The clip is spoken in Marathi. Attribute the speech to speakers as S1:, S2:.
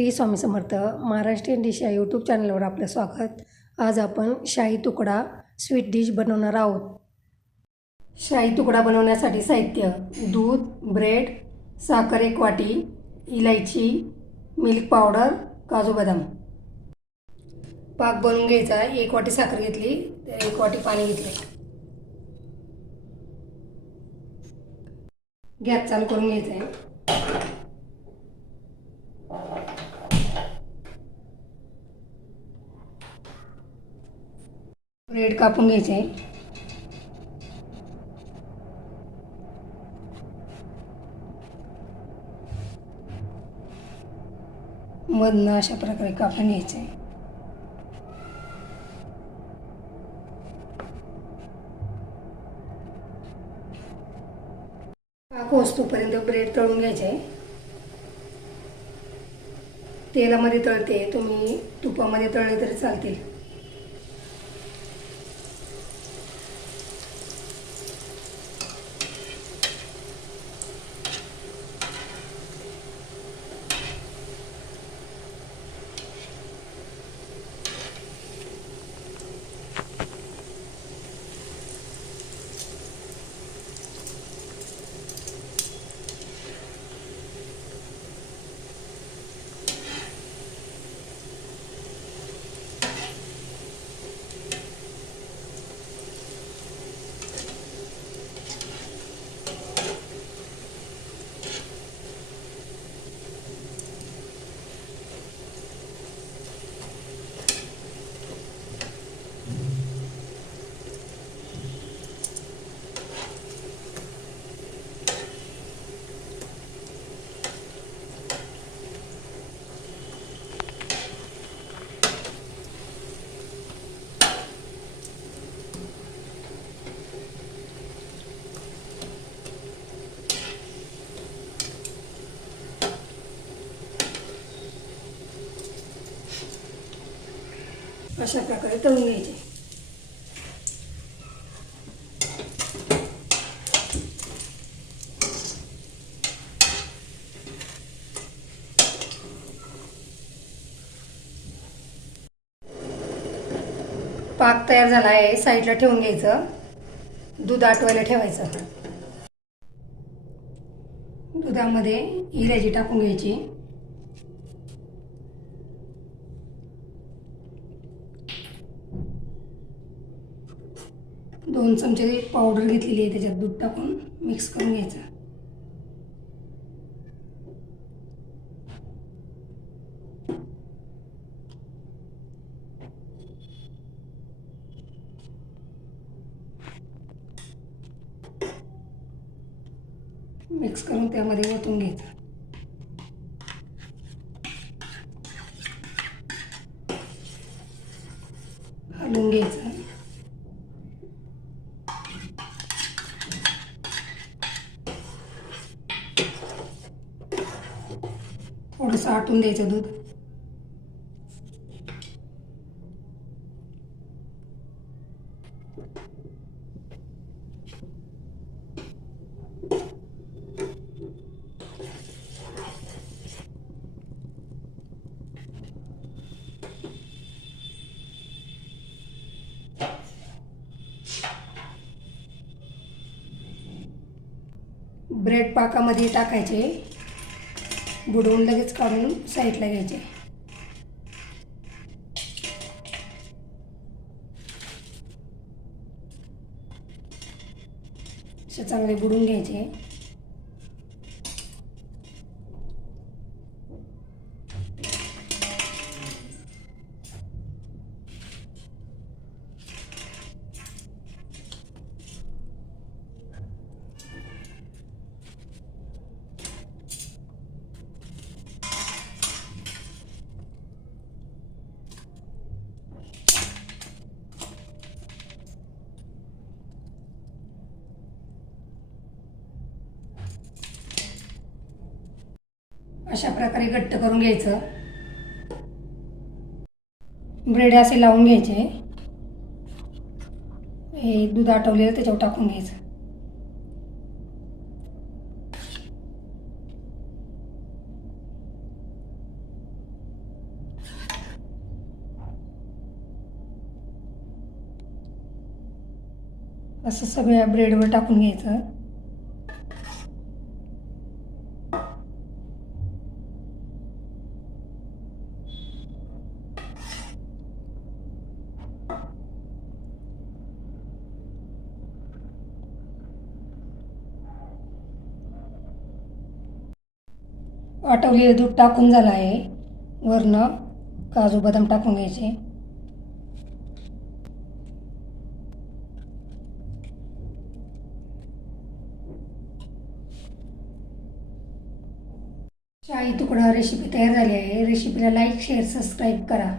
S1: श्री स्वामी समर्थ महाराष्ट्रीयन डिश या यूट्यूब चॅनलवर आपलं स्वागत. आज आपण शाही तुकडा स्वीट डिश बनवणार आहोत. शाही तुकडा बनवण्यासाठी साहित्य दूध ब्रेड साखर एक वाटी इलायची मिल्क पावडर काजू बदाम. पाक बनवून घ्यायचा एक वाटी साखर घेतली एक वाटी पाणी घेतले. गॅस चालू करून घ्यायचा आहे. ब्रेड कापून घ्यायचे. आहे मधनं अशा प्रकारे कापून घ्यायचे. आहे वस्तूपर्यंत ब्रेड तळून घ्यायचे. आहे तेलामध्ये तळते तुम्ही तुपामध्ये तळले तरी चालतील. अशा प्रकारे तळून घ्यायचे. पाक तयार झाला आहे साईडला ठेवून घ्यायचं. दूध आटवायला ठेवायचं. दुधामध्ये इलायची टाकून घ्यायची. दोन चमचे पावडर घेतलेली आहे त्याच्यात दूध टाकून मिक्स करून घ्यायचं. मिक्स करून त्यामध्ये ओतून घ्यायचं. काढून घ्यायचं. थोडंसं आटून द्यायचं दूध. ब्रेड पाकामध्ये टाकायचे. बुडवून लगेच काढून साईडला घ्यायचे. असे चांगले बुडून घ्यायचे. अशा प्रकारे घट्ट करून घ्यायचं. ब्रेड असे लावून घ्यायचे. हे दूध आटवलेलं त्याच्यावर टाकून घ्यायचं. असं सगळ्या ब्रेडवर टाकून घ्यायचं. आटवलेलं दूध टाकून झालं आहे. वरनं काजू बदाम टाकून घ्यायचे. शाही तुकडा रेसिपी तयार झाली आहे. रेसिपीला लाईक शेअर सबस्क्राईब करा.